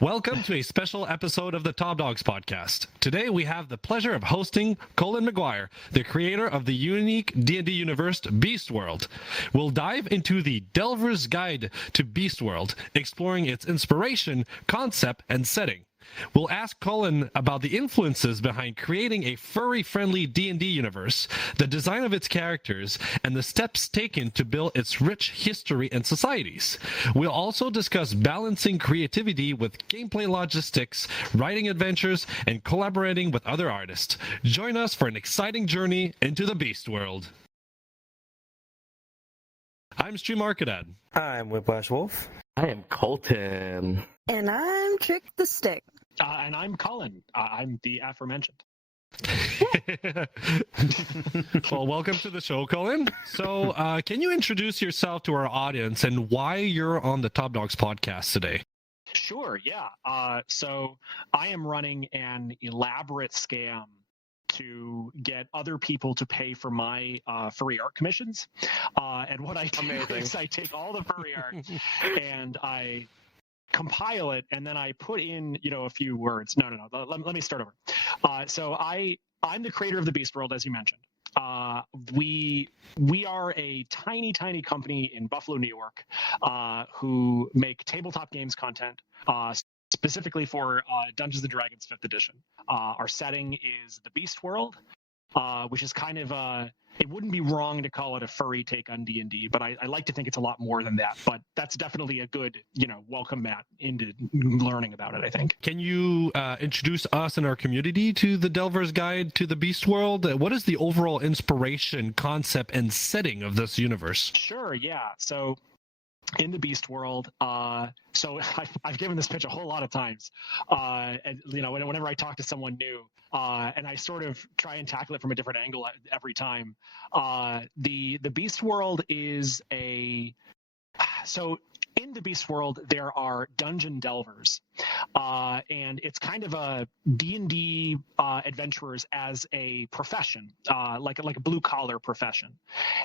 Welcome to a special episode of the Dogs Podcast. Today we have the pleasure of hosting Cullen McGuire, the creator of the unique D&D universe Beast World. We'll dive into the Delver's Guide to Beast World, exploring its inspiration, concept, and setting. We'll ask Cullen about the influences behind creating a furry-friendly D&D universe, the design of its characters, and the steps taken to build its rich history and societies. We'll also discuss balancing creativity with gameplay logistics, writing adventures, and collaborating with other artists. Join us for an exciting journey into the Beast World. I'm Stream Arkadad. I'm Whiplash Wolf. I am Colton. And I'm Trick the Stick. And I'm Cullen. I'm the aforementioned. Well, welcome to the show, Cullen. So, can you introduce yourself to our audience and why you're on the Top Dogs podcast today? Sure, yeah. So I am running an elaborate scam to get other people to pay for my furry art commissions. And what I do is I take all the furry art and I compile it, and then I put in, a few words. No. Let me start over. So I'm the creator of the Beast World, as you mentioned. We are a tiny company in Buffalo, New York, who make tabletop games content, specifically for Dungeons and Dragons 5th edition. Our setting is the Beast World, which is kind of it wouldn't be wrong to call it a furry take on D&D, but I like to think it's a lot more than that. But that's definitely a good, welcome mat into learning about it, I think. Can you introduce us and our community to the Delver's Guide to the Beast World? What is the overall inspiration, concept, and setting of this universe? Sure, yeah. So in the Beast World, so I've given this pitch a whole lot of times, and whenever I talk to someone new, and I sort of try and tackle it from a different angle every time. The Beast World is so in the Beast World there are dungeon delvers, and it's kind of a D&D adventurers as a profession, like a blue collar profession.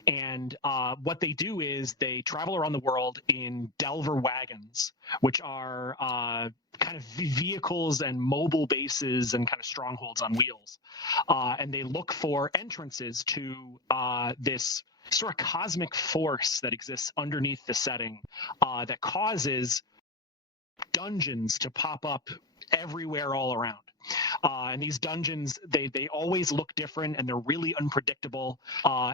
And what they do is they travel around the world in delver wagons, which are kind of vehicles and mobile bases and kind of strongholds on wheels. And they look for entrances to this sort of cosmic force that exists underneath the setting, that causes dungeons to pop up everywhere all around. And these dungeons, they always look different and they're really unpredictable.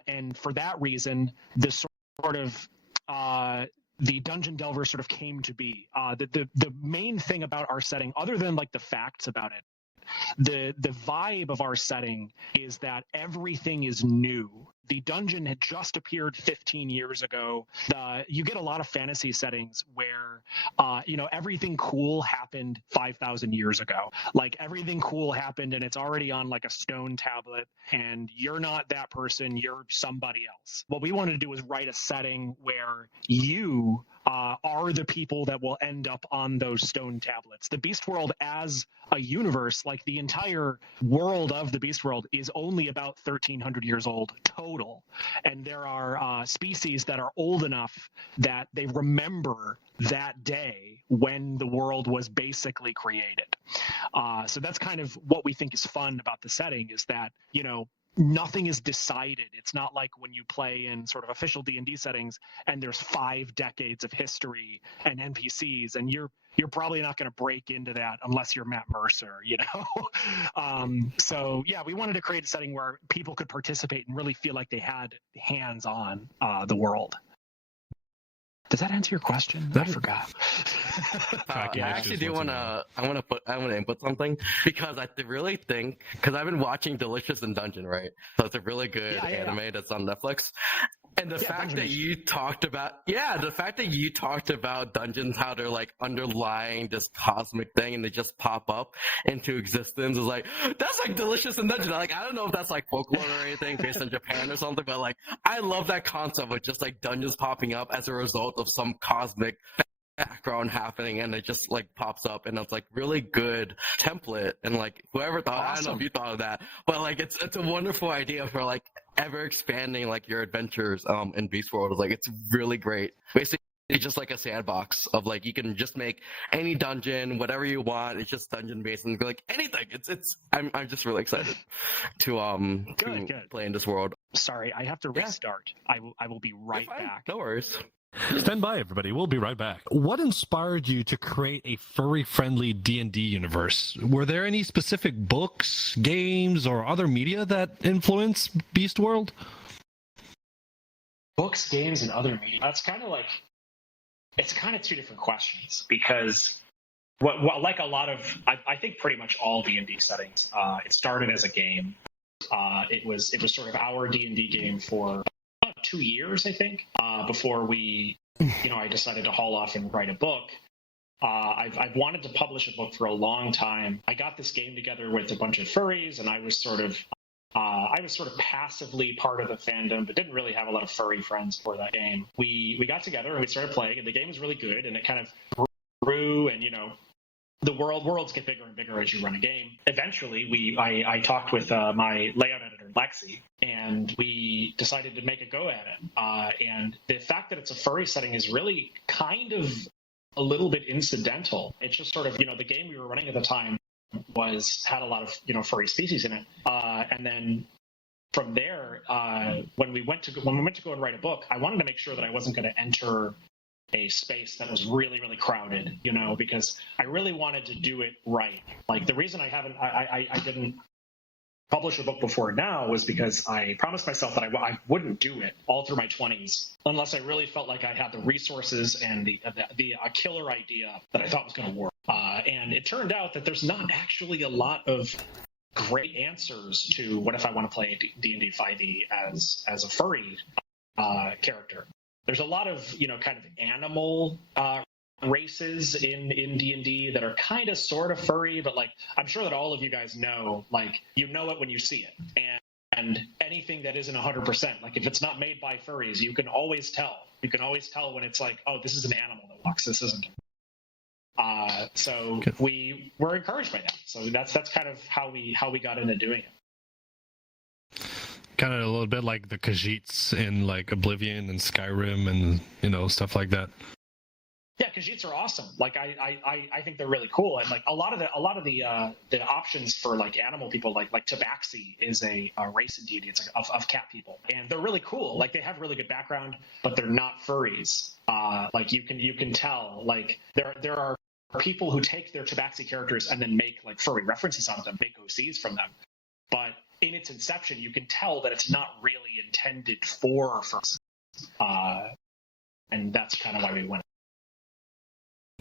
And for that reason, this sort of the Dungeon Delver sort of came to be. The main thing about our setting, other than like the facts about it, the vibe of our setting is that everything is new. The dungeon had just appeared 15 years ago. You get a lot of fantasy settings where, everything cool happened 5,000 years ago. Like everything cool happened and it's already on like a stone tablet and you're not that person, you're somebody else. What we wanted to do was write a setting where you are the people that will end up on those stone tablets. The Beast World as a universe, like the entire world of the Beast World, is only about 1,300 years old total. And there are species that are old enough that they remember that day when the world was basically created. So that's kind of what we think is fun about the setting, is that, nothing is decided. It's not like when you play in sort of official D&D settings and there's 5 decades of history and NPCs, and you're probably not going to break into that unless you're Matt Mercer, So yeah, we wanted to create a setting where people could participate and really feel like they had hands on the world. Does that answer your question? I forgot. I actually do want to input something, because I really think, because I've been watching Delicious in Dungeon, right? So it's a really good anime that's on Netflix. And the fact that you talked about, dungeons, how they're like underlying this cosmic thing and they just pop up into existence, is like, that's like Delicious in Dungeon. Like, I don't know if that's like folklore or anything based on Japan or something, but like, I love that concept of just like dungeons popping up as a result of some cosmic background happening, and it just like pops up, and it's like really good template. And like whoever thought, I don't know if you thought of that, but like it's a wonderful idea for like ever expanding like your adventures in Beast World. Like, it's really great. Basically it's just like a sandbox of like you can just make any dungeon, whatever you want. It's just dungeon based and like anything. I'm just really excited to Good. play in this world. Sorry, I have to Yeah. restart. I will be right You're fine. back. No worries. Stand by, everybody. We'll be right back. What inspired you to create a furry-friendly D&D universe? Were there any specific books, games, or other media that influenced Beast World? Books, games, and other media. That's kind of like, it's kind of two different questions, because what like a lot of, I think pretty much all D&D settings, it started as a game. It was sort of our D&D game for about 2 years, I think, before I decided to haul off and write a book. I've wanted to publish a book for a long time. I got this game together with a bunch of furries, and I was sort of passively part of the fandom, but didn't really have a lot of furry friends for that game. We got together and we started playing, and the game was really good, and it kind of grew, and the worlds get bigger and bigger as you run a game. Eventually, I talked with my layout editor Lexi, and we decided to make a go at it. And the fact that it's a furry setting is really kind of a little bit incidental. It's just sort of the game we were running at the time had a lot of furry species in it, and then from there, when we went to go and write a book, I wanted to make sure that I wasn't going to enter a space that was really, really crowded, because I really wanted to do it right. Like the reason I didn't publish a book before now was because I promised myself that I wouldn't do it all through my 20s unless I really felt like I had the resources and a killer idea that I thought was going to work. And it turned out that there's not actually a lot of great answers to what if I want to play D&D 5e as a furry character. There's a lot of kind of animal races in D&D that are kind of sort of furry, but like I'm sure that all of you guys know, like it when you see it, and anything that isn't 100%, like if it's not made by furries, you can always tell when it's like, oh, this is an animal that walks, this isn't. So we were encouraged by that. So that's kind of how we got into doing it. Kind of a little bit like the Khajiits in like Oblivion and Skyrim and stuff like that. Yeah, Khajiits are awesome. Like I think they're really cool, and like a lot of the options for like animal people, like Tabaxi is a race in D&D. It's like of cat people, and they're really cool. Like they have really good background, but they're not furries. Like you can tell. Like there are people who take their Tabaxi characters and then make like furry references out of them, make OCs from them, but in its inception, you can tell that it's not really intended for furries. And that's kind of why we went.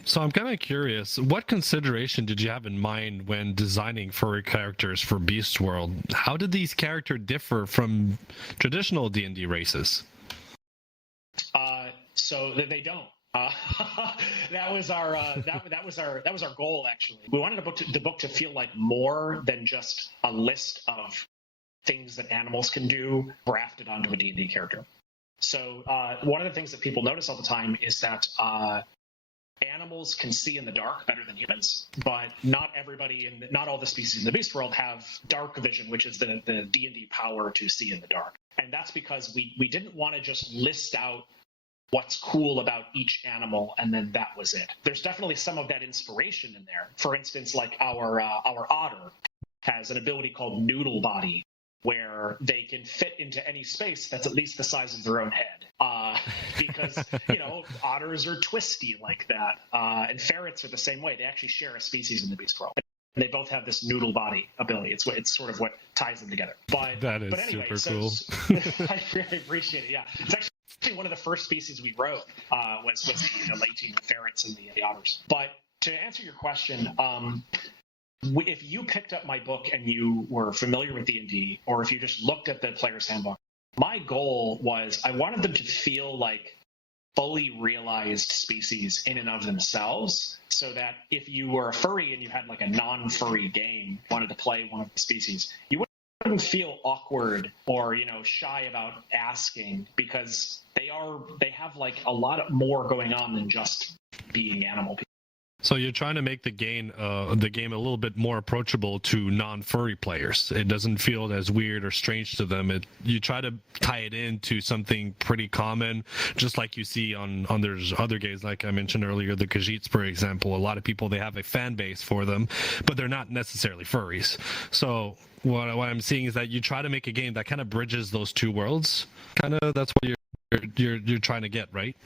So I'm kind of curious, what consideration did you have in mind when designing furry characters for Beast World? How did these characters differ from traditional D&D races? So that they don't. That was our goal, actually. We wanted the book to feel like more than just a list of things that animals can do grafted onto a D&D character. So one of the things that people notice all the time is that animals can see in the dark better than humans, but not all the species in the beast world have dark vision, which is the D&D power to see in the dark. And that's because we didn't want to just list out what's cool about each animal and then that was it. There's definitely some of that inspiration in there. For instance, like our otter has an ability called Noodle Body, where they can fit into any space that's at least the size of their own head. Because, otters are twisty like that. And ferrets are the same way. They actually share a species in the beast world. And they both have this noodle body ability. It's sort of what ties them together. That is super cool. I really appreciate it, yeah. It's actually one of the first species we wrote was the Latin ferrets and the otters. But to answer your question, if you picked up my book and you were familiar with D&D, or if you just looked at the player's handbook, my goal was I wanted them to feel like fully realized species in and of themselves, so that if you were a furry and you had like a non-furry game, wanted to play one of the species, you wouldn't feel awkward or shy about asking, because they have like a lot more going on than just being animal people. So you're trying to make the game a little bit more approachable to non-furry players. It doesn't feel as weird or strange to them. You try to tie it into something pretty common, just like you see on there's other games, like I mentioned earlier, the Khajiits, for example. A lot of people, they have a fan base for them, but they're not necessarily furries. So what I'm seeing is that you try to make a game that kind of bridges those two worlds. Kind of that's what you're trying to get, right?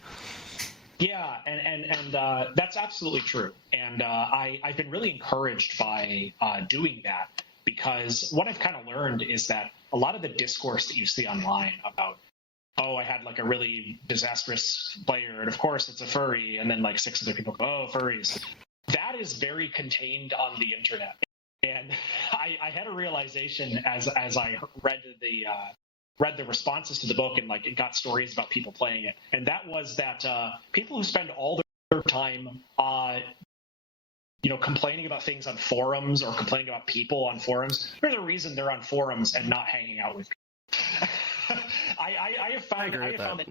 Yeah, and that's absolutely true. And I've been really encouraged by doing that, because what I've kind of learned is that a lot of the discourse that you see online about, oh, I had like a really disastrous player, and of course it's a furry, and then like 6 other people go, oh, furries. That is very contained on the internet. And I had a realization as I read the responses to the book, and like it got stories about people playing it, and that was that people who spend all their time complaining about things on forums or complaining about people on forums, there's a reason they're on forums and not hanging out with people. I have found that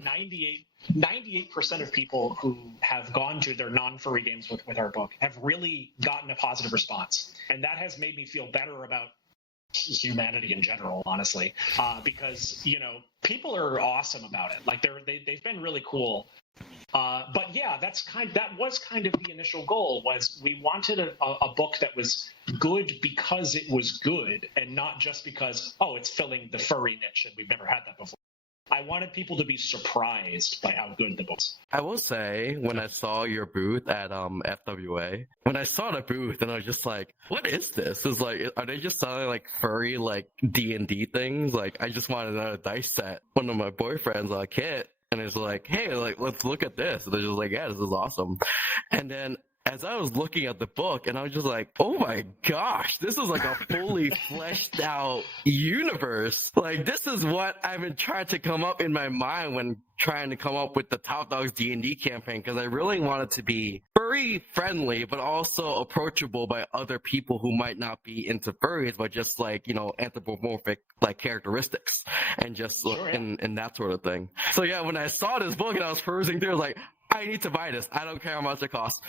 98% of people who have gone to their non-furry games with our book have really gotten a positive response, and that has made me feel better about humanity in general, honestly, because people are awesome about it. Like they've been really cool. But yeah, that was kind of the initial goal. Was we wanted a book that was good because it was good, and not just because it's filling the furry niche and we've never had that before. I wanted people to be surprised by how good the book was. I will say, when I saw your booth at FWA, when I saw the booth, and I was just like, what is this? It's like, are they just selling like furry like D&D things? Like, I just wanted another dice set. One of my boyfriends, Kit, and it's like, hey, like, let's look at this. And they're just like, yeah, this is awesome. And then as I was looking at the book, and I was just like, oh my gosh, this is like a fully fleshed out universe. Like, this is what I've been trying to come up in my mind when trying to come up with the Top Dogs D&D campaign, because I really want it to be furry friendly, but also approachable by other people who might not be into furries, but just like, anthropomorphic like characteristics and just and that sort of thing. So yeah, when I saw this book and I was perusing through, I was like, I need to buy this. I don't care how much it costs.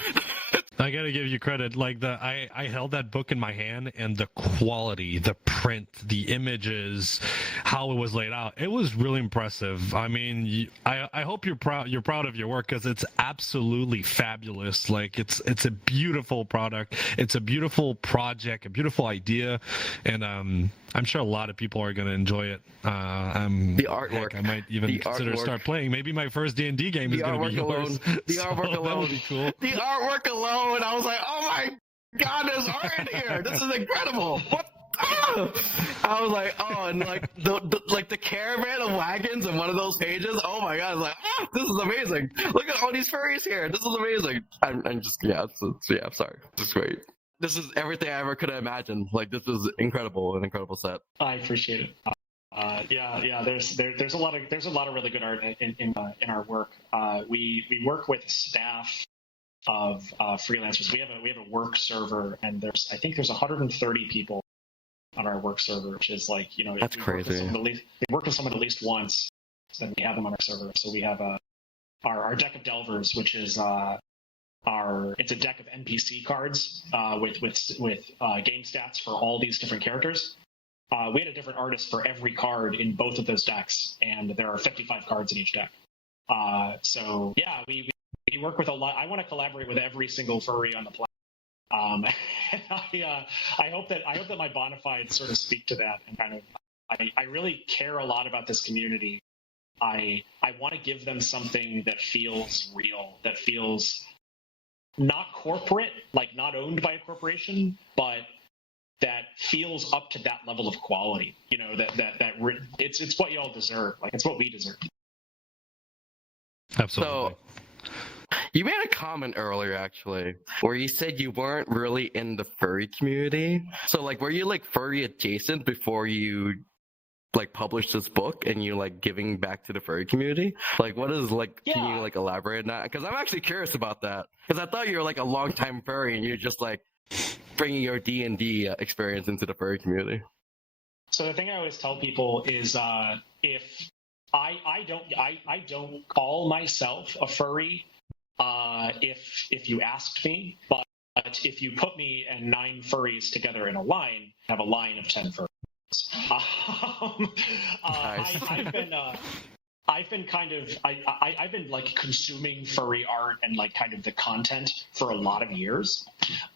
I gotta give you credit. Like I held that book in my hand, and the quality, the print, the images, how it was laid out, it was really impressive. I mean, I hope you're proud. You're proud of your work, because it's absolutely fabulous. Like it's a beautiful product. It's a beautiful project, a beautiful idea, and I'm sure a lot of people are gonna enjoy it. The artwork. I might even consider start playing. Maybe my first D&D game is gonna be yours. The artwork alone. That would be cool. The artwork alone. I was like, oh my god, there's art in here. This is incredible. What? I was like, and like the caravan of wagons in one of those pages. Oh my god! I was like, this is amazing. Look at all these furries here. This is amazing. I'm just I'm sorry. This is great. This is everything I ever could have imagined. Like, this is incredible, an incredible set. I appreciate it. There's a lot of really good art in our work. We work with staff of freelancers. We have a work server, and I think there's 130 people on our work server, which is like, that's crazy. We work with someone at least once, then we have them on our server. So we have our deck of Delvers, which is it's a deck of NPC cards with game stats for all these different characters. We had a different artist for every card in both of those decks, and there are 55 cards in each deck. So yeah, we work with a lot. I want to collaborate with every single furry on the planet. I hope that my bona fides sort of speak to that, and kind of I really care a lot about this community. I want to give them something that feels real, that feels not corporate, like not owned by a corporation, but that feels up to that level of quality. It's what you all deserve. Like, it's what we deserve. Absolutely. So, you made a comment earlier, actually, where you said you weren't really in the furry community. So, like, were you like furry adjacent before you like published this book, and you like giving back to the furry community? Like, what is like? Yeah. Can you like elaborate on that? Because I'm actually curious about that. Because I thought you were like a longtime furry, and you're just like bringing your D&D experience into the furry community. So the thing I always tell people is, if I don't call myself a furry, if you asked me, but if you put me and 9 furries together in a line, I have a line of 10 furries. Nice. I've been like consuming furry art and like kind of the content for a lot of years.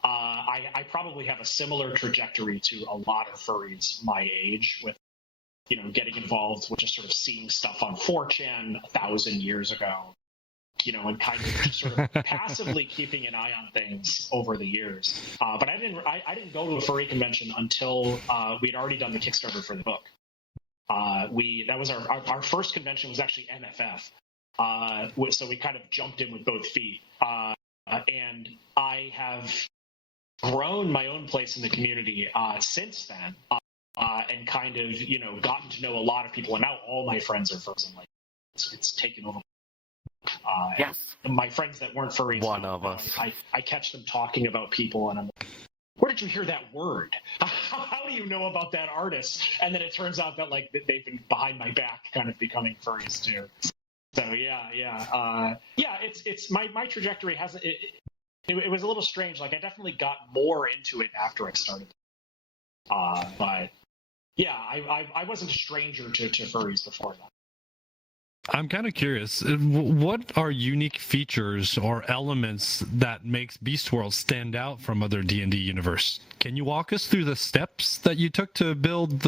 I probably have a similar trajectory to a lot of furries my age, with getting involved with just sort of seeing stuff on 4chan 1,000 years ago, and kind of just sort of passively keeping an eye on things over the years. But I didn't go to a furry convention until we'd already done the Kickstarter for the book. That was our first convention was actually MFF. So we kind of jumped in with both feet. And I have grown my own place in the community since then, and kind of gotten to know a lot of people. And now all my friends are furries, and like it's taken over. Yes. My friends that weren't furries, One of us. I catch them talking about people, and I'm like, where did you hear that word? How do you know about that artist? And then it turns out that like they've been behind my back, kind of becoming furries too. So yeah. It's my trajectory hasn't. It was a little strange. Like I definitely got more into it after I started. But yeah, I wasn't a stranger to furries before that. I'm kind of curious, what are unique features or elements that makes Beast World stand out from other D&D universe? Can you walk us through the steps that you took to build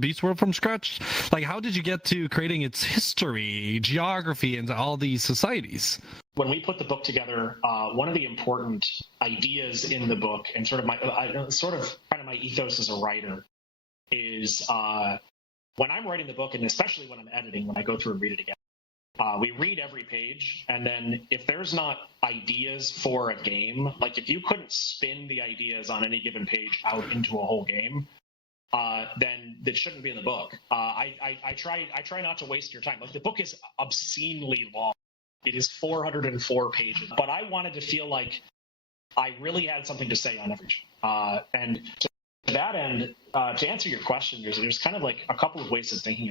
Beast World from scratch? Like, how did you get to creating its history, geography, and all these societies? When we put the book together, one of the important ideas in the book, and sort of my ethos as a writer, is when I'm writing the book, and especially when I'm editing, when I go through and read it again, we read every page, and then if there's not ideas for a game, like if you couldn't spin the ideas on any given page out into a whole game, then it shouldn't be in the book. I try not to waste your time. Like the book is obscenely long. It is 404 pages, but I wanted to feel like I really had something to say on every page. And to that end, to answer your question, there's kind of like a couple of ways of thinking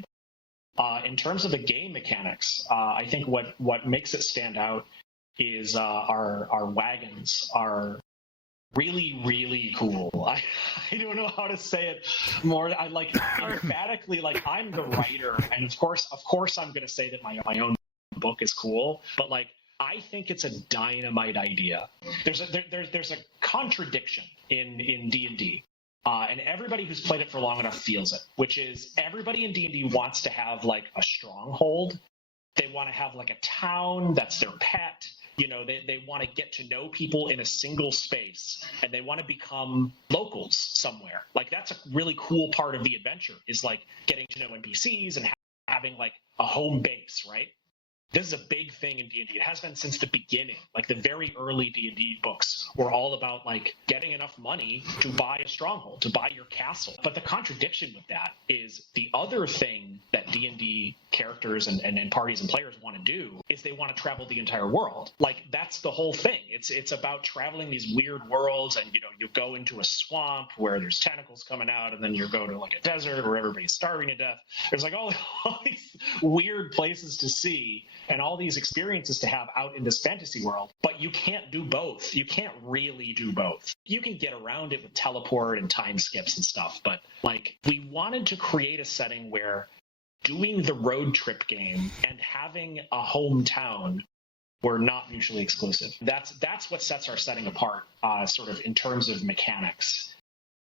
about it. In terms of the game mechanics, I think what makes it stand out is our wagons are really, really cool. I don't know how to say it more. I like emphatically, like I'm the writer, and of course I'm going to say that my own book is cool, but like I think it's a dynamite idea. There's a contradiction in D&D. And everybody who's played it for long enough feels it, which is everybody in D&D wants to have like a stronghold. They want to have like a town that's their pet. They want to get to know people in a single space, and they want to become locals somewhere. Like that's a really cool part of the adventure, is like getting to know NPCs and having like a home base, right? This is a big thing in D&D. It has been since the beginning. Like the very early D&D books were all about like getting enough money to buy a stronghold, to buy your castle. But the contradiction with that is the other thing that D&D characters and parties and players want to do is they want to travel the entire world. Like that's the whole thing. It's about traveling these weird worlds, and you go into a swamp where there's tentacles coming out, and then you go to like a desert where everybody's starving to death. There's like all these weird places to see and all these experiences to have out in this fantasy world, but you can't do both. You can't really do both. You can get around it with teleport and time skips and stuff, but like we wanted to create a setting where doing the road trip game and having a hometown were not mutually exclusive. That's what sets our setting apart, sort of in terms of mechanics.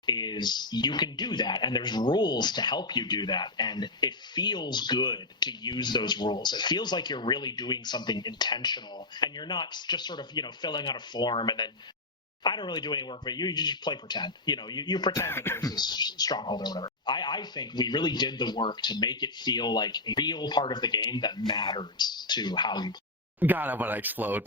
Is you can do that, and there's rules to help you do that, and it feels good to use those rules. It feels like you're really doing something intentional, and you're not just sort of filling out a form and then I don't really do any work, but you just play pretend. You pretend that there's this stronghold or whatever. I think we really did the work to make it feel like a real part of the game that matters to how you play. God, I'm gonna explode.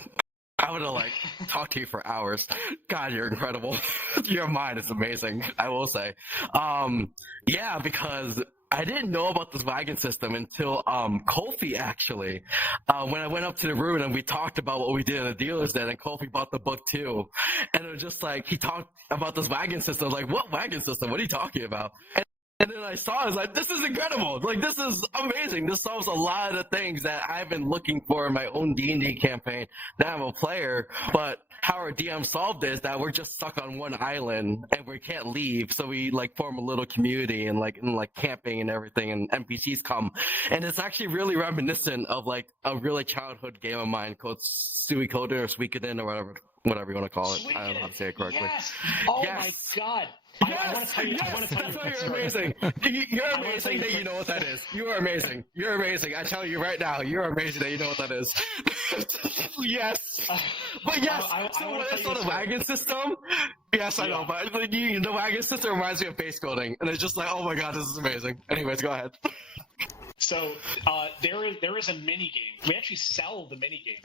I would have talked to you for hours. God, you're incredible. Your mind is amazing, I will say. Yeah, because I didn't know about this wagon system until Kofi actually. When I went up to the room and we talked about what we did in the dealers den, and Kofi bought the book too. And it was just like he talked about this wagon system. I was like, what wagon system? What are you talking about? And And then I saw it, I was like, this is incredible. Like, this is amazing. This solves a lot of the things that I've been looking for in my own D&D campaign that I'm a player. But how our DM solved it is that we're just stuck on one island and we can't leave. So we like form a little community and camping and everything, and NPCs come. And it's actually really reminiscent of like a really childhood game of mine called Suikoden or Suikoden or whatever you want to call it. I don't know how to say it correctly. Yes. Oh Yes. my God. Yes, I want to tell you. yes, I want to tell that's you. why you're amazing. You're amazing that you know what that is. You are amazing. You're amazing. I tell you right now, you're amazing that you know what that is. Yes. But yes, so when I saw the wagon system, yes, I know, but the wagon system reminds me of base building, and it's just like, oh my god, this is amazing. Anyways, go ahead. So there is a mini game. We actually sell the mini game.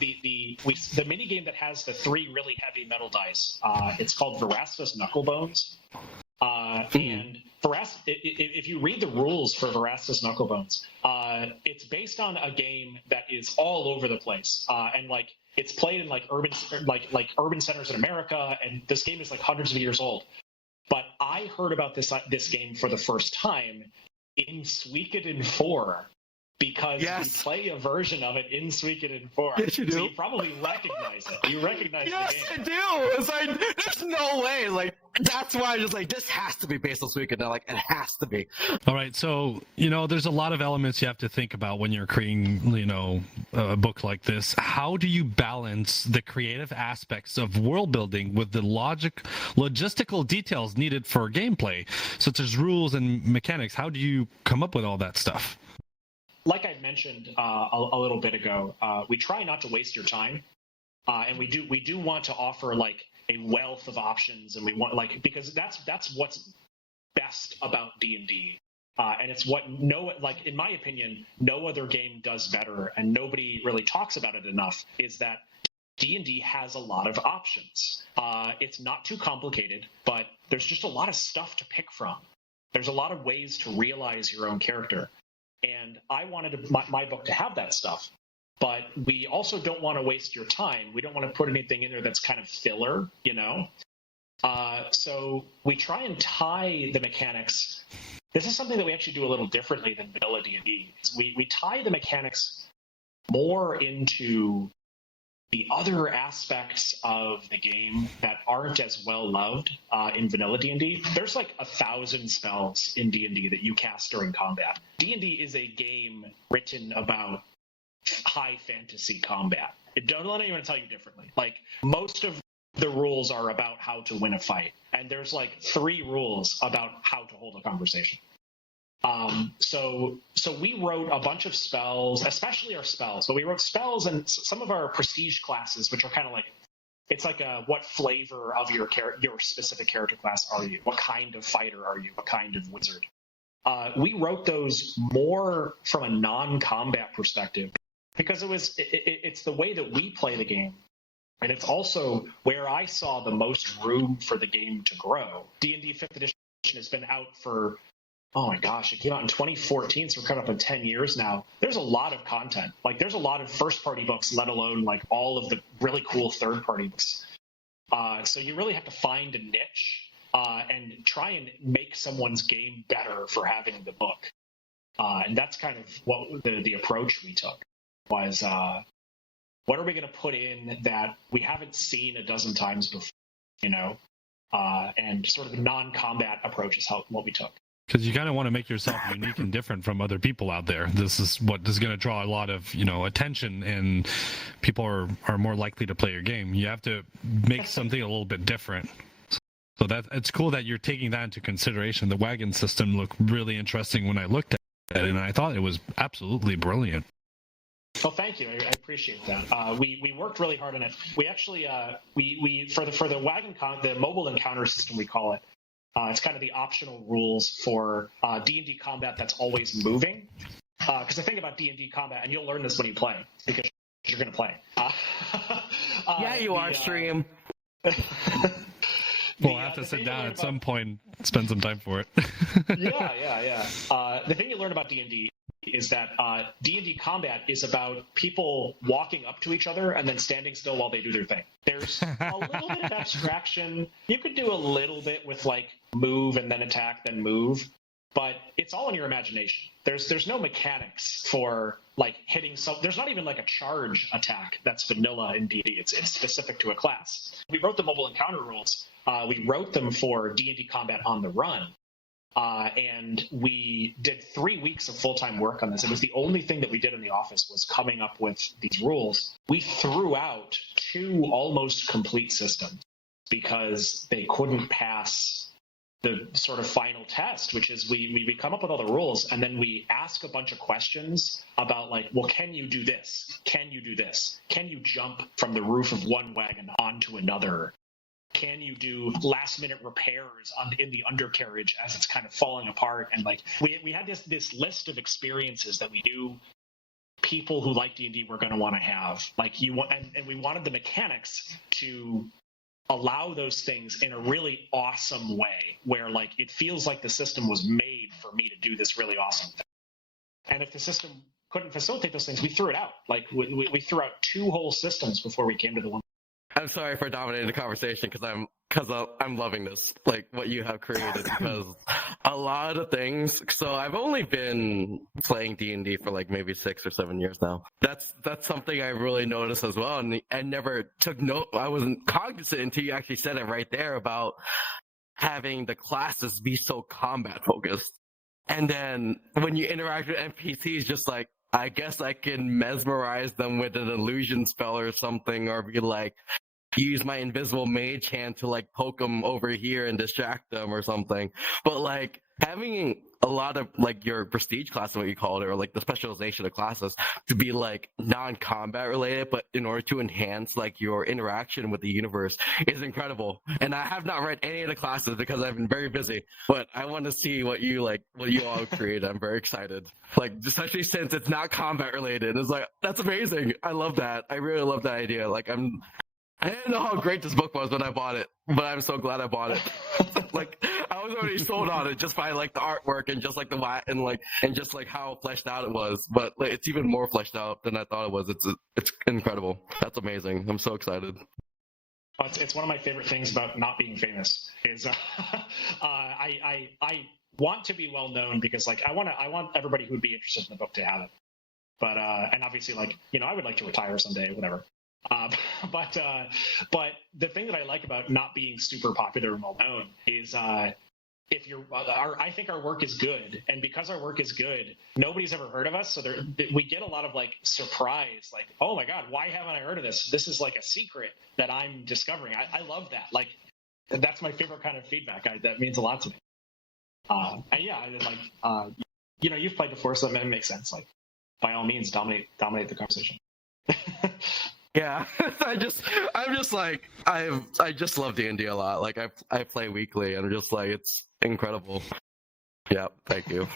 The mini game that has the 3 really heavy metal dice. It's called Verastus Knucklebones. And if you read the rules for Verastus Knucklebones, it's based on a game that is all over the place, and like it's played in like urban centers in America, and this game is like hundreds of years old. But I heard about this game for the first time in Suikoden 4, because we play a version of it in Suikoden 4. Yes, you do. So you probably recognize it. You recognize the game. Yes, I do. It's like, there's no way. Like, that's why I'm just like, this has to be based on Suikoden. Like, it has to be. All right, so there's a lot of elements you have to think about when you're creating a book like this. How do you balance the creative aspects of world building with the logistical details needed for gameplay, such as rules and mechanics? How do you come up with all that stuff? Like I mentioned a little bit ago, we try not to waste your time, and we do want to offer like a wealth of options, and we want because that's what's best about D&D, and it's what in my opinion, no other game does better, and nobody really talks about it enough. Is that D&D has a lot of options. It's not too complicated, but there's just a lot of stuff to pick from. There's a lot of ways to realize your own character. And I wanted my book to have that stuff, but we also don't want to waste your time. We don't want to put anything in there that's kind of filler, So we try and tie the mechanics. This is something that we actually do a little differently than vanilla D&D. We tie the mechanics more into the other aspects of the game that aren't as well loved in vanilla D&D. There's like 1,000 spells in D&D that you cast during combat. D&D is a game written about high fantasy combat. Don't let anyone tell you differently. Like, most of the rules are about how to win a fight, and there's like 3 rules about how to hold a conversation. So we wrote a bunch of spells, especially our spells, but we wrote spells and some of our prestige classes, which are kind of like, it's like what flavor of your specific character class are you? What kind of fighter are you? What kind of wizard? We wrote those more from a non-combat perspective because it's the way that we play the game. And it's also where I saw the most room for the game to grow. D&D 5th edition has been out for, oh my gosh, it came out in 2014, so we're coming up on 10 years now. There's a lot of content. Like, there's a lot of first-party books, let alone like all of the really cool third-party books. So you really have to find a niche and try and make someone's game better for having the book. And that's kind of what the approach we took was, what are we going to put in that we haven't seen a dozen times before, and sort of a non-combat approach is what we took. Because you kind of want to make yourself unique and different from other people out there. This is what is going to draw a lot of, attention, and people are more likely to play your game. You have to make something a little bit different. So it's cool that you're taking that into consideration. The wagon system looked really interesting when I looked at it, and I thought it was absolutely brilliant. Well, thank you. I appreciate that. We worked really hard on it. We actually we for the wagon the mobile encounter system, we call it. It's kind of the optional rules for D&D combat that's always moving. Because the thing about D&D combat, and you'll learn this when you play, because you're going to play. Yeah, you are, Stream. We'll have to sit down at some point, spend some time for it. Yeah. The thing you learn about D&D is that D&D combat is about people walking up to each other and then standing still while they do their thing. There's a little bit of abstraction. You could do a little bit with like move and then attack, then move. but it's all in your imagination. There's no mechanics for like hitting there's not even like a charge attack that's vanilla in D&D. It's specific to a class. We wrote the mobile encounter rules. We wrote them for D&D combat on the run. And we did 3 weeks of full-time work on this. It was the only thing that we did in the office was coming up with these rules. We threw out 2 almost complete systems because they couldn't pass the sort of final test, which is we come up with all the rules and then we ask a bunch of questions about like, well, can you do this? Can you do this? Can you jump from the roof of one wagon onto another? Can you do last minute repairs in the undercarriage as it's kind of falling apart? And like we had this list of experiences that we knew people who like D&D were going to want to have. Like and we wanted the mechanics to allow those things in a really awesome way where like it feels like the system was made for me to do this really awesome thing. And if the system couldn't facilitate those things, we threw it out. Like we threw out 2 whole systems before we came to the one. I'm sorry for dominating the conversation because I'm loving this, like what you have created, because a lot of things. So I've only been playing D&D for like maybe 6 or 7 years now. That's something I really noticed as well, and I never took note. I wasn't cognizant until you actually said it right there about having the classes be so combat focused, and then when you interact with NPCs, just like, I guess I can mesmerize them with an illusion spell or something, or be like, use my invisible mage hand to like poke them over here and distract them or something. But like having a lot of like your prestige class, what you called it, or like the specialization of classes to be like non-combat related, but in order to enhance like your interaction with the universe is incredible. And I have not read any of the classes because I've been very busy, but I want to see what you all create. I'm very excited. Like, especially since it's not combat related. It's like, that's amazing. I love that. I really love that idea. Like I didn't know how great this book was when I bought it, but I'm so glad I bought it. Like, I was already sold on it just by like the artwork and just like and just like how fleshed out it was. But like, it's even more fleshed out than I thought it was. It's incredible. That's amazing. I'm so excited. It's one of my favorite things about not being famous is I want to be well known because like I want everybody who would be interested in the book to have it. But and obviously like, you know, I would like to retire someday, whatever. But the thing that I like about not being super popular and well known is if you're I think our work is good, and because our work is good, nobody's ever heard of us, so we get a lot of like surprise, like, oh my god, why haven't I heard of this? This is like a secret that I'm discovering. I love that. Like, that's my favorite kind of feedback. That means a lot to me. And yeah, like you know, you've played before, so that makes sense. Like, by all means, dominate the conversation. Yeah, I just love D&D a lot. Like I play weekly, and I'm just like, it's incredible. Yeah, thank you.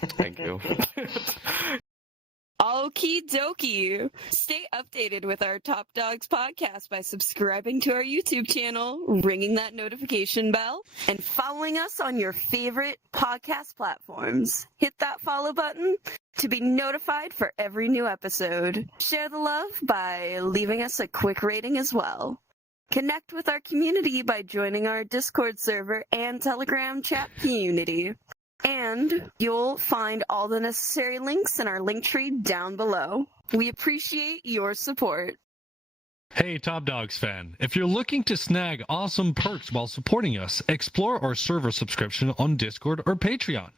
Okie dokie. Stay updated with our Top Dogs podcast by subscribing to our YouTube channel, ringing that notification bell, and following us on your favorite podcast platforms. Hit that follow button to be notified for every new episode. Share the love by leaving us a quick rating as well. Connect with our community by joining our Discord server and Telegram chat community. And you'll find all the necessary links in our Linktree down below. We appreciate your support. Hey, Top Dogs fan, if you're looking to snag awesome perks while supporting us, explore our server subscription on Discord or Patreon.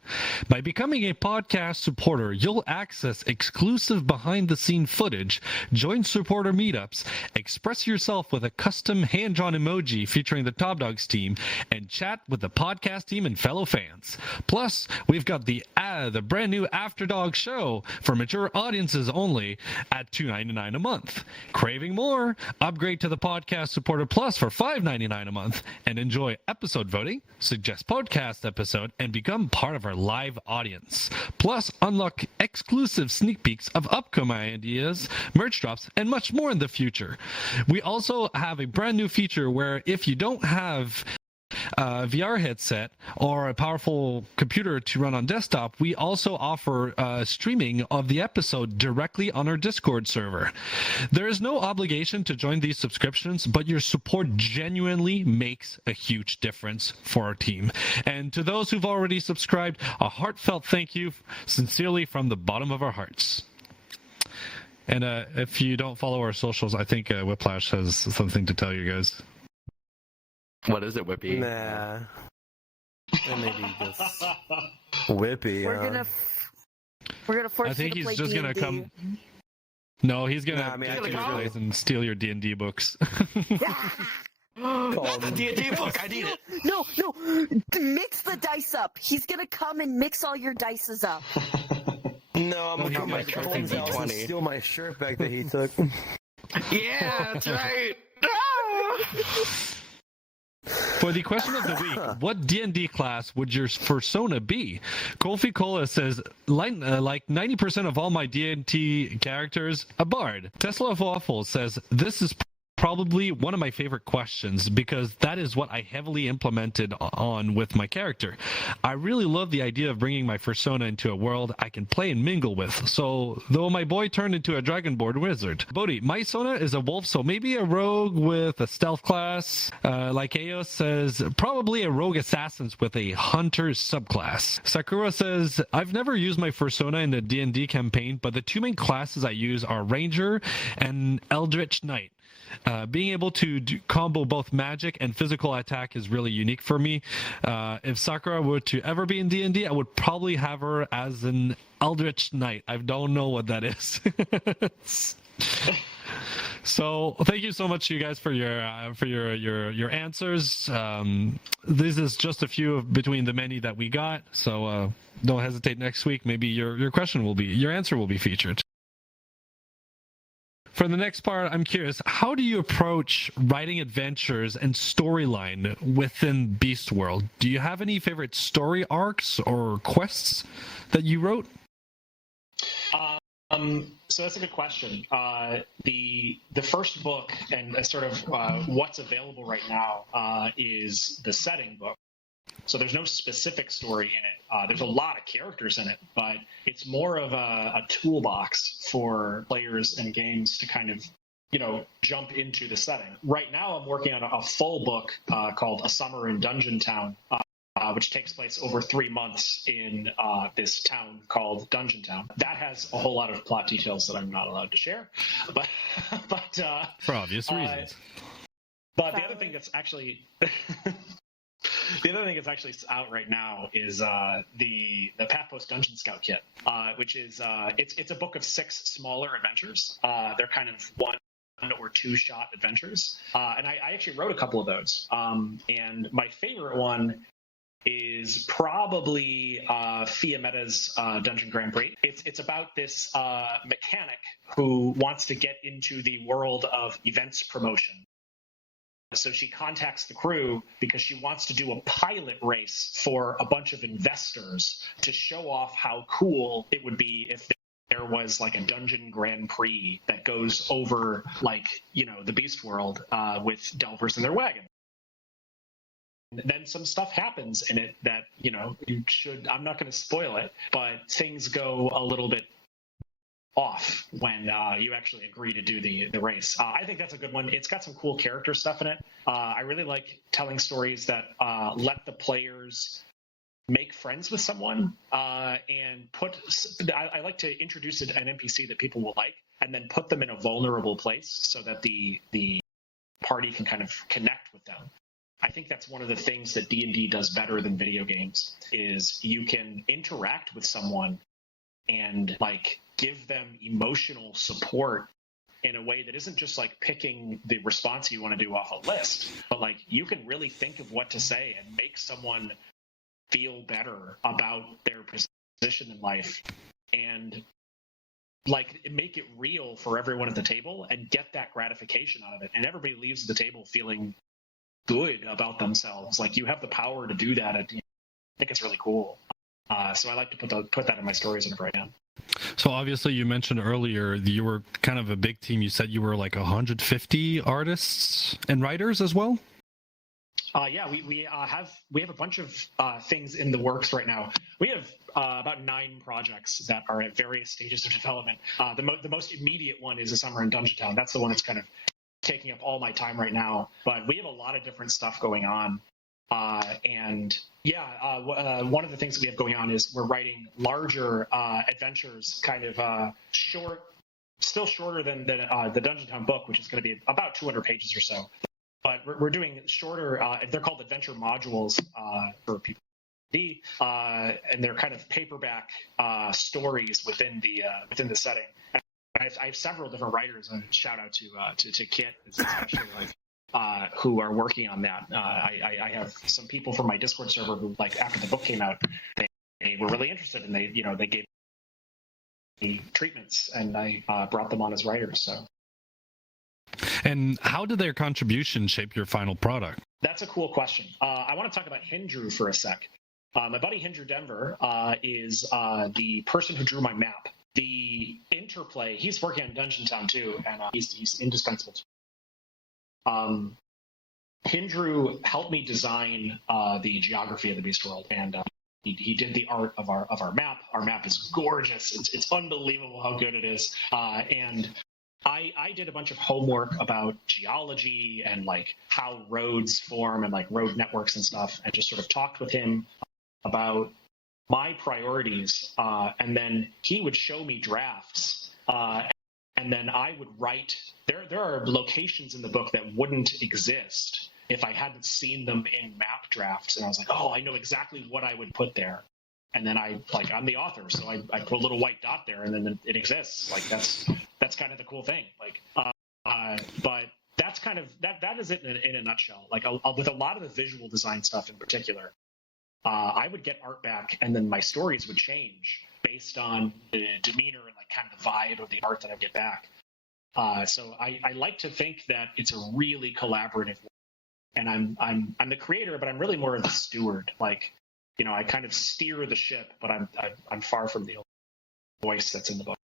By becoming a podcast supporter, you'll access exclusive behind-the-scene footage, join supporter meetups, express yourself with a custom hand-drawn emoji featuring the Top Dogs team, and chat with the podcast team and fellow fans. Plus, we've got the brand new After Dog show for mature audiences only at $2.99 a month. Craving more? Upgrade to the Podcast Supporter Plus for $5.99 a month and enjoy episode voting, suggest podcast episode, and become part of our live audience. Plus, unlock exclusive sneak peeks of upcoming ideas, merch drops, and much more in the future. We also have a brand new feature where if you don't have a VR headset, or a powerful computer to run on desktop, we also offer streaming of the episode directly on our Discord server. There is no obligation to join these subscriptions, but your support genuinely makes a huge difference for our team. And to those who've already subscribed, a heartfelt thank you sincerely from the bottom of our hearts. And if you don't follow our socials, I think Whiplash has something to tell you guys. What is it, Whippy? Nah. And maybe just Whippy. We're gonna force I think you to he's play just D&D. gonna come. No, he's gonna Nah, I mean, get I to think your really- place and steal your D&D books. Not the D&D book. I need it. No, mix the dice up. He's gonna come and mix all your dices up. No, I'm No, gonna he's come got my my Cullen's trophy house and D20. steal my shirt back that he took. Yeah, that's right. For the question of the week, what D&D class would your persona be? Kofi Cola says, like 90% of all my D&D characters, a bard. Tesla of Waffle says, this is probably one of my favorite questions because that is what I heavily implemented on with my character. I really love the idea of bringing my persona into a world I can play and mingle with. So, though my boy turned into a dragonborn wizard. Bodhi, my persona is a wolf, so maybe a rogue with a stealth class. Like Eos says, probably a rogue assassin with a hunter subclass. Sakura says, I've never used my persona in the D&D campaign, but the two main classes I use are ranger and eldritch knight. Being able to combo both magic and physical attack is really unique for me. If Sakura were to ever be in D&D, I would probably have her as an Eldritch Knight. I don't know what that is. So thank you so much, you guys, for your answers. This is just a few between the many that we got. So don't hesitate next week. Maybe your answer will be featured. For the next part, I'm curious, how do you approach writing adventures and storyline within Beast World? Do you have any favorite story arcs or quests that you wrote? So that's a good question. The first book and sort of what's available right now is the setting book. So there's no specific story in it. There's a lot of characters in it, but it's more of a toolbox for players and games to kind of, jump into the setting. Right now, I'm working on a full book called A Summer in Dungeon Town, which takes place over 3 months in this town called Dungeon Town. That has a whole lot of plot details that I'm not allowed to share, but for obvious reasons. But the other thing that's actually out right now is the Path Post Dungeon Scout Kit, which is it's a book of 6 smaller adventures. They're kind of 1 or 2 shot adventures, and I actually wrote a couple of those. And my favorite one is probably Fiametta's Dungeon Grand Prix. It's about this mechanic who wants to get into the world of events promotion. So she contacts the crew because she wants to do a pilot race for a bunch of investors to show off how cool it would be if there was like a Dungeon Grand Prix that goes over the Beast World with Delvers in their wagon. Then some stuff happens in it that, I'm not going to spoil it, but things go a little bit off when you actually agree to do the race. I think that's a good one. It's got some cool character stuff in it. I really like telling stories that let the players make friends with someone and I like to introduce an NPC that people will like and then put them in a vulnerable place so that the party can kind of connect with them. I think that's one of the things that D&D does better than video games is you can interact with someone and give them emotional support in a way that isn't just picking the response you want to do off a list, but you can really think of what to say and make someone feel better about their position in life and make it real for everyone at the table and get that gratification out of it. And everybody leaves the table feeling good about themselves. You have the power to do that. I think it's really cool. So I like to put that in my stories whenever I can. So obviously you mentioned earlier you were kind of a big team. You said you were 150 artists and writers as well? Yeah, we have a bunch of things in the works right now. We have about 9 projects that are at various stages of development. The most immediate one is A Summer in Dungeon Town. That's the one that's kind of taking up all my time right now. But we have a lot of different stuff going on. And yeah, one of the things that we have going on is we're writing larger adventures, kind of short, still shorter than the Dungeon Town book, which is going to be about 200 pages or so. But we're doing shorter, they're called adventure modules for people. And they're kind of paperback stories within the setting. And I have several different writers, and shout out to Kit, especially who are working on that. I have some people from my Discord server who, like, after the book came out, they were really interested, and they gave me treatments, and I brought them on as writers. So. And how did their contribution shape your final product? That's a cool question. I want to talk about Hindrew for a sec. My buddy Hindrew Denver is the person who drew my map. The interplay, he's working on Dungeon Town too, and he's indispensable. Hindrew helped me design the geography of the Beast World, and he did the art of our map. Our map is gorgeous. It's unbelievable how good it is. And I did a bunch of homework about geology and like how roads form and like road networks and stuff, and just sort of talked with him about my priorities. And then he would show me drafts, and then I would write. There are locations in the book that wouldn't exist if I hadn't seen them in map drafts. And I was like, oh, I know exactly what I would put there. And then I'm the author, so I put a little white dot there, and then it exists. Like that's kind of the cool thing. Like, but that's kind of that is it in a nutshell. Like with a lot of the visual design stuff in particular, I would get art back, and then my stories would change based on the demeanor and like kind of the vibe of the art that I get back. So I like to think that it's a really collaborative work. And I'm the creator, but I'm really more of the steward. Like, you know, I kind of steer the ship, but I'm far from the voice that's in the book.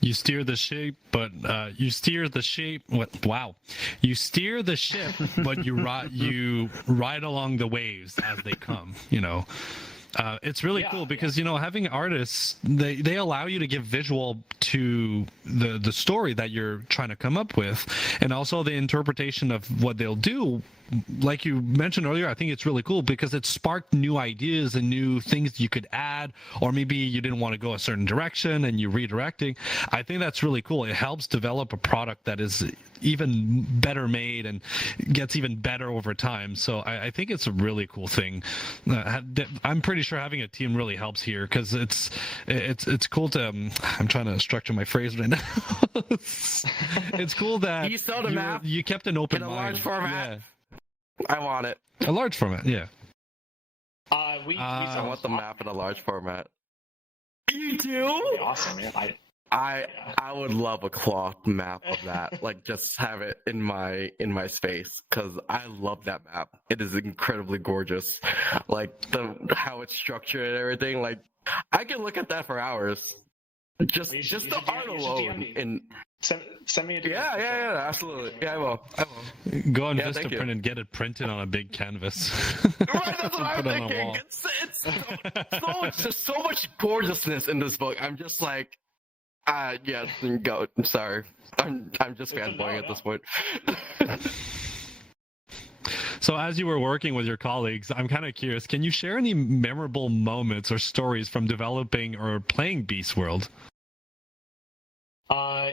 You steer the ship, but you steer the shape. What? Wow, you steer the ship, but you ride along the waves as they come. You know. It's really cool because, you know, having artists, they allow you to give visual to the story that you're trying to come up with, and also the interpretation of what they'll do. Like you mentioned earlier, I think it's really cool because it sparked new ideas and new things you could add, or maybe you didn't want to go a certain direction and you're redirecting. I think that's really cool. It helps develop a product that is even better made and gets even better over time. So I think it's a really cool thing. I'm pretty sure having a team really helps here because it's cool to. I'm trying to structure my phrase right now. It's cool that you kept an open mind. In a large format. Yeah. I want it. A large format, yeah. I want the map in a large format. You do? Awesome, man. I would love a cloth map of that. Like, just have it in my space, because I love that map. It is incredibly gorgeous. Like how it's structured and everything. Like, I can look at that for hours. Just the art alone. Send me a DM. Yeah, absolutely. Yeah, I will. Go on Vistaprint and get it printed on a big canvas. Right, that's what I'm thinking. There's so much gorgeousness in this book. I'm just like, go. I'm sorry. I'm just fanboying at this point. So as you were working with your colleagues, I'm kind of curious, can you share any memorable moments or stories from developing or playing Beast World?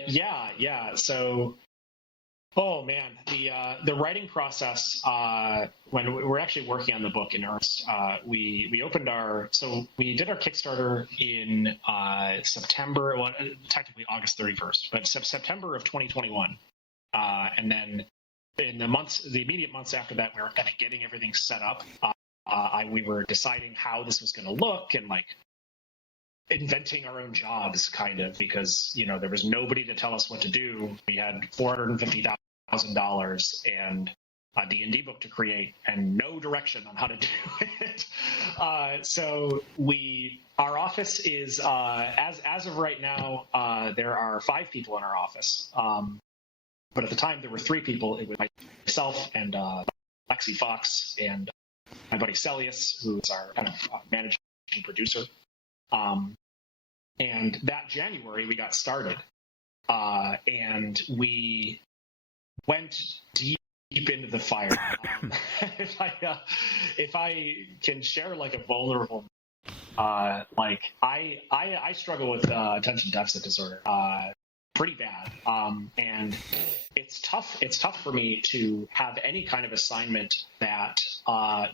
Yeah. So, oh man, the writing process, when we were actually working on the book in earnest, we did our Kickstarter in September, well, technically August 31st, but September of 2021. And then in the immediate months after that, we were kind of getting everything set up. We were deciding how this was going to look and like inventing our own jobs, kind of, because, you know, there was nobody to tell us what to do. We had $450,000 and a D&D book to create and no direction on how to do it. So our office is, as of right now, there are 5 people in our office. But at the time there were 3 people. It was myself and Lexi Fox and my buddy Celius, who is our kind of managing producer. And that January we got started, and we went deep into the fire. If I can share like a vulnerable, like I struggle with attention deficit disorder pretty bad, and it's tough for me to have any kind of assignment that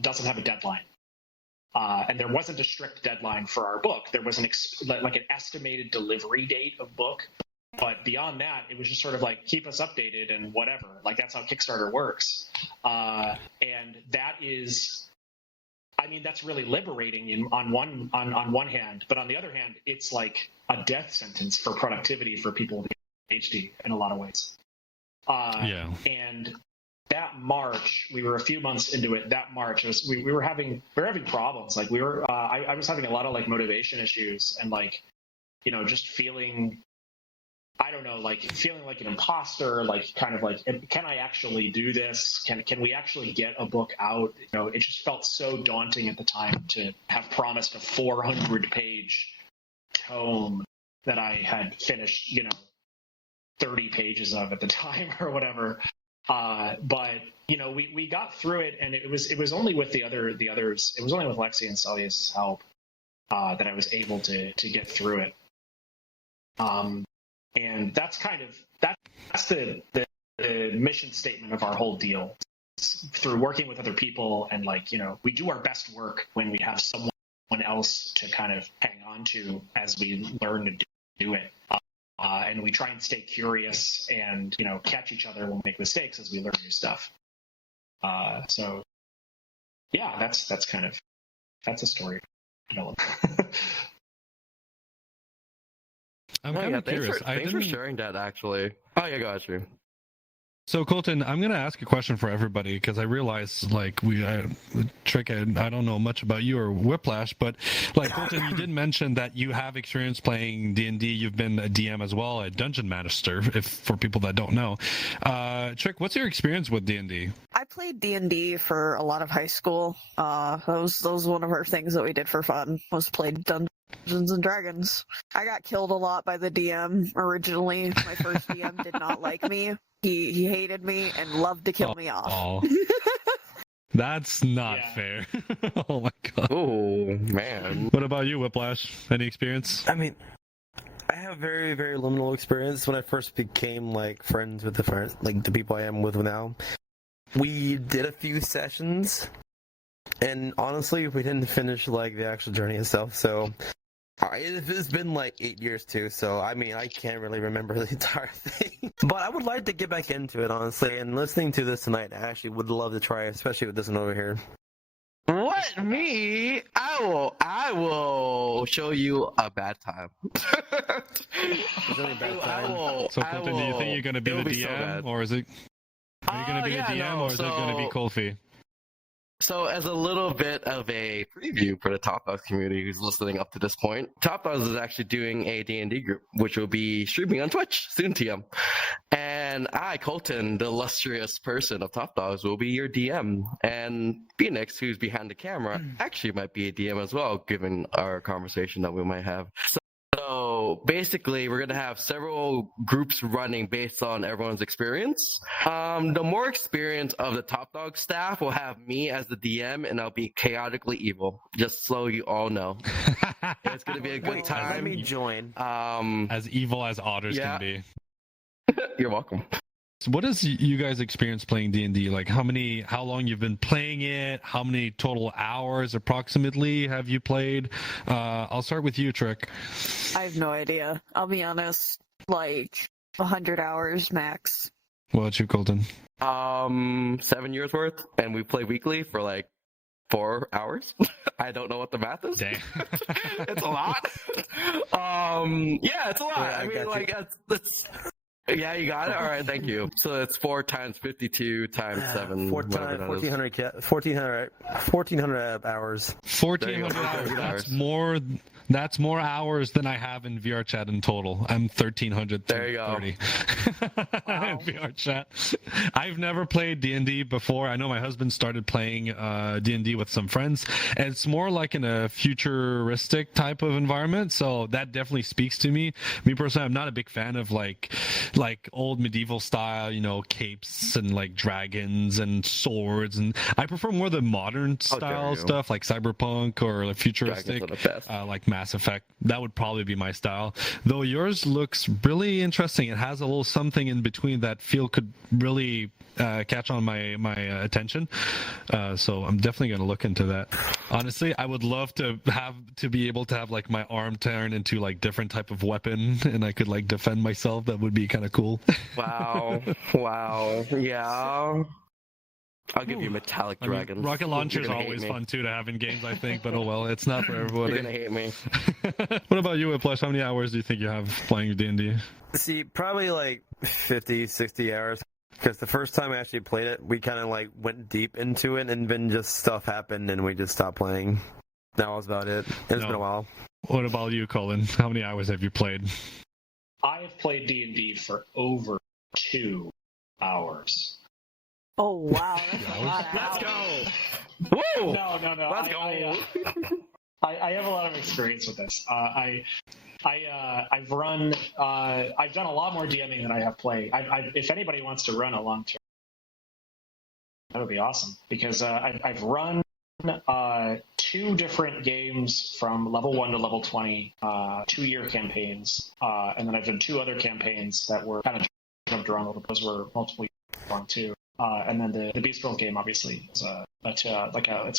doesn't have a deadline. And there wasn't a strict deadline for our book. There was an estimated delivery date of book. But beyond that, it was just sort of like, keep us updated and whatever. Like, that's how Kickstarter works. And that is, I mean, that's really liberating on one hand. But on the other hand, it's like a death sentence for productivity for people with ADHD in a lot of ways. And that March, we were a few months into it. That March, we were having problems. Like I was having a lot of like motivation issues and like, you know, just feeling, I don't know, like feeling like an imposter, like kind of like, can I actually do this? Can we actually get a book out? You know, it just felt so daunting at the time to have promised a 400-page tome that I had finished, you know, 30 pages of at the time or whatever. But you know, we got through it, and it was only with the others. It was only with Lexi and Celius' help that I was able to get through it. And that's kind of that's the mission statement of our whole deal. Through working with other people, and like, you know, we do our best work when we have someone else to kind of hang on to as we learn to do it. And we try and stay curious and, you know, catch each other when we make mistakes as we learn new stuff. So yeah, that's a story. I'm kind of curious. Thanks for sharing that, actually. Oh yeah, got you. So Colton, I'm going to ask a question for everybody because I realize, like, Trick, I don't know much about you or Whiplash, but like Colton, you did mention that you have experience playing D&D. You've been a DM as well, a dungeon master, for people that don't know. Trick, what's your experience with D&D? I played D&D for a lot of high school. That was one of our things that we did for fun, was played Dungeons and Dragons. I got killed a lot by the DM originally. My first DM did not like me. He hated me and loved to kill me off. That's not fair. Oh my god. Oh man. What about you, Whiplash? Any experience? I mean, I have very, very liminal experience. When I first became like friends with the people I am with now, we did a few sessions, and honestly, we didn't finish like the actual journey itself. So it's been like 8 years too, so I mean, I can't really remember the entire thing. But I would like to get back into it, honestly, and listening to this tonight, I actually would love to try it, especially with this one over here. What? Me? I will show you a bad time. It's only a bad time. So Colton, do you think you're going to be the DM, or is it? Are you going to be the DM, or is it going to be Colfie? So as a little bit of a preview for the Top Dogs community who's listening up to this point, Top Dogs is actually doing a D&D group, which will be streaming on Twitch soon, TM. And I, Colton, the illustrious person of Top Dogs, will be your DM. And Phoenix, who's behind the camera, actually might be a DM as well, given our conversation that we might have. So basically, we're going to have several groups running based on everyone's experience. The more experience of the Top Dog staff will have me as the DM, and I'll be chaotically evil, just so you all know. It's going to be a good time. Let me join. As evil as otters can be. You're welcome. So what is you guys' experience playing D&D? Like how long you've been playing it? How many total hours approximately have you played? I'll start with you, Trick. I have no idea. I'll be honest, like 100 hours max. What about you, Colton? 7 years worth, and we play weekly for like 4 hours. I don't know what the math is. Dang. It's a lot. Yeah, it's a lot. Yeah, I mean, like that's. Yeah, you got it. All right, thank you. So it's 4 times 52 times 7. 1,400 hours. 1,400 hours. That's more That's more hours than I have in VR chat in total. I'm 1,330 There you go. in VR chat. I've never played D&D before. I know my husband started playing D&D with some friends, and it's more like in a futuristic type of environment, so that definitely speaks to me. Me personally, I'm not a big fan of like old medieval style, capes and like dragons and swords, and I prefer more the modern style stuff like cyberpunk or like futuristic, like Mass Effect. That would probably be my style. Though yours looks really interesting. It has a little something in between that could really catch on my attention. So I'm definitely going to look into that. Honestly, I would love to be able to have like my arm turn into like different type of weapon, and I could like defend myself. That would be kind of cool. Wow. Yeah. I'll give you metallic dragons. Rocket launcher is always fun too to have in games, I think, but oh well, it's not for everybody. You're gonna hate me. What about you, Plush? How many hours do you think you have playing D&D? See, probably like 50, 60 hours. Because the first time I actually played it, we kind of like went deep into it, and then just stuff happened, and we just stopped playing. That was about it. It's been a while. What about you, Cullen? How many hours have you played? I've played D&D for over 2 hours. Oh wow, that's a lot of Let's hours. go. Woo! No. Let's go. I have a lot of experience with this. I've done a lot more DMing than I have played. If anybody wants to run a long term, that would be awesome, because I've run 2 different games from level 1 to level 20, 2-year campaigns, and then I've done 2 other campaigns that were kind of jumped around a little bit. Those were multiple years long too. And then the Beast World game, obviously, is it's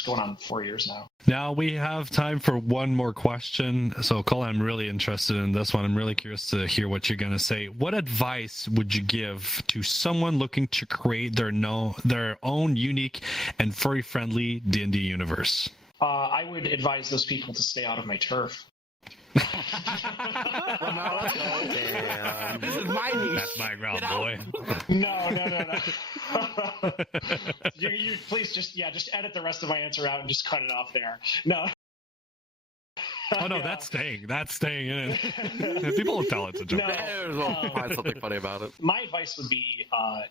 going on 4 years now. Now we have time for one more question. So, Cole, I'm really interested in this one. I'm really curious to hear what you're going to say. What advice would you give to someone looking to create their own unique and furry-friendly D&D universe? I would advise those people to stay out of my turf. Well, let's go. Damn. This is my niche. That's my ground, boy. No. you please just edit the rest of my answer out and just cut it off there. No. Oh no, that's staying in. People will tell it's a joke. No, find something funny about it. My advice would be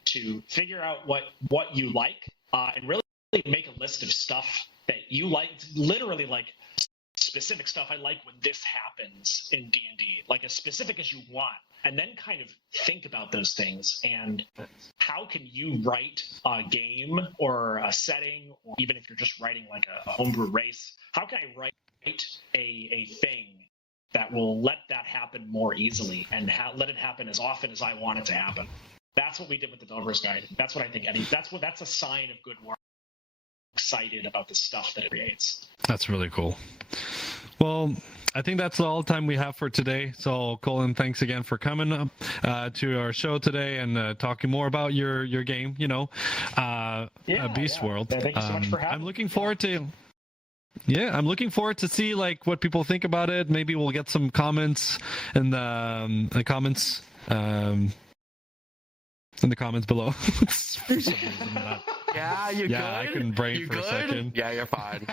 to figure out what you like, and really make a list of stuff that you like. Literally, like, specific stuff I like when this happens in D&D, like as specific as you want, and then kind of think about those things and how can you write a game or a setting, or even if you're just writing like a homebrew race, how can I write a thing that will let that happen more easily and let it happen as often as I want it to happen. That's what we did with the Developer's Guide. That's what I think that's a sign of good work. Excited about the stuff that it creates. That's really cool. Well, I think that's all the time we have for today. So, Cullen, thanks again for coming up to our show today and talking more about your game. Beast World. Thank you so much for having me. I'm looking forward to. Yeah, I'm looking forward to see like what people think about it. Maybe we'll get some comments in the comments. In the comments below. For some reason, good? I couldn't brain for a second. Yeah, you're fine.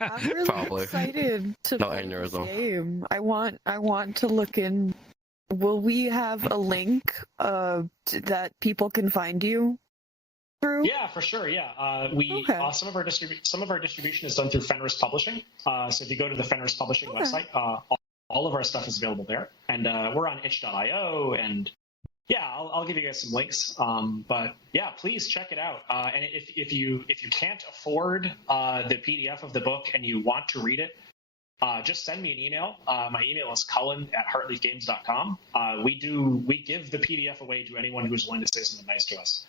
I'm really Probably. excited to No play this aneurysm. game. I want to look in. Will we have a link that people can find you through? Yeah, for sure. Yeah, Okay. some of our distribution is done through Fenris Publishing. So if you go to the Fenris Publishing website, all of our stuff is available there, and we're on itch.io and. Yeah, I'll give you guys some links. But yeah, please check it out. And if you can't afford the PDF of the book and you want to read it, just send me an email. My email is cullen@heartleafgames.com. We give the PDF away to anyone who's willing to say something nice to us.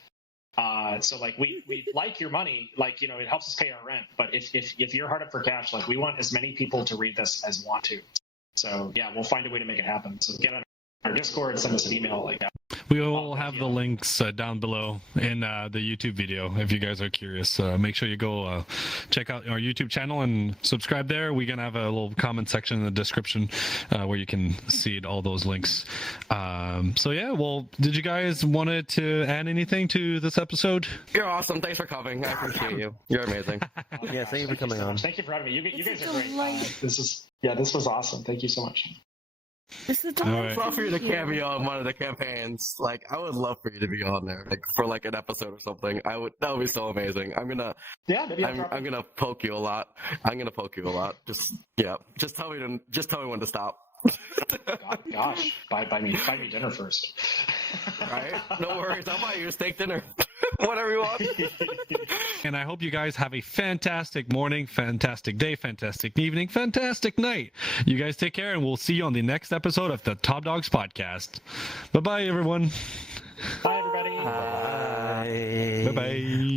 So like we like your money, like, it helps us pay our rent. But if you're hard up for cash, like we want as many people to read this as want to. So yeah, we'll find a way to make it happen. So get on our Discord, send us an email like that. We will have the links down below in the YouTube video if you guys are curious. Make sure you go check out our YouTube channel and subscribe there. We're going to have a little comment section in the description where you can see all those links. So yeah, well, did you guys want to add anything to this episode? You're awesome. Thanks for coming. I appreciate you. You're amazing. Yeah, thank you for coming on. Thank you for having me. You guys are great. Yeah, this was awesome. Thank you so much. This is All right. I'd love for you to cameo on one of the campaigns. Like, I would love for you to be on there, like for like an episode or something. That would be so amazing. Yeah, maybe I'm gonna poke you a lot. Just tell me when to stop. Gosh, buy me dinner first. Right? No worries. I'll buy you a steak dinner. Whatever you want. And I hope you guys have a fantastic morning, fantastic day, fantastic evening, fantastic night. You guys take care, and we'll see you on the next episode of the Top Dogs Podcast. Bye-bye, everyone. Bye, everybody. Bye. Bye-bye.